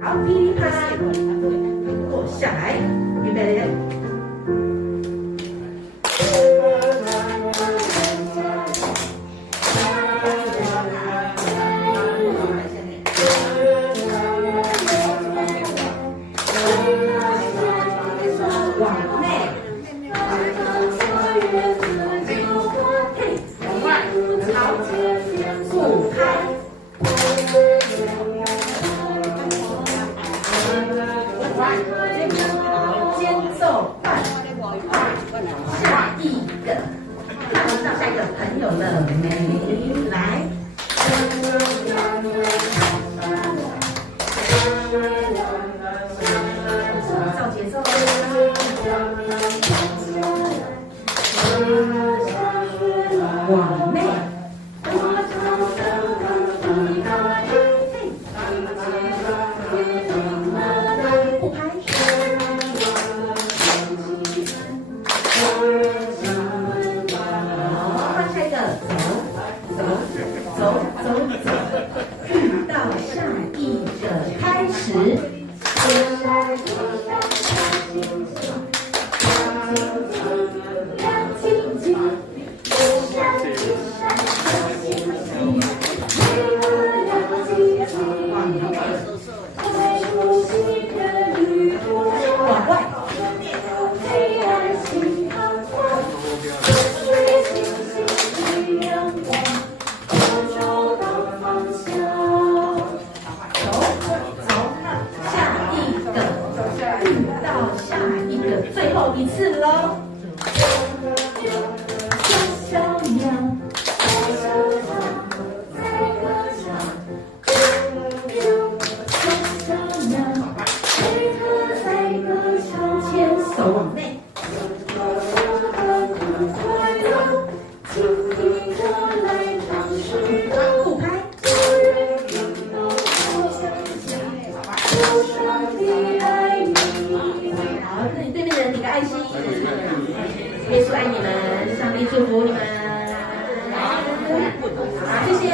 好，噼里啪啦，坐下来，预备。往内，往外，好，复开。间奏换，下一个，到下一个朋友了没？来，照节奏，往内。遇到下一个开始。往外。最后一次喽！小鸟，牵手往内。互拍。好，那你对面的人点个爱心，耶稣爱你们，上帝祝福你们。好，谢谢。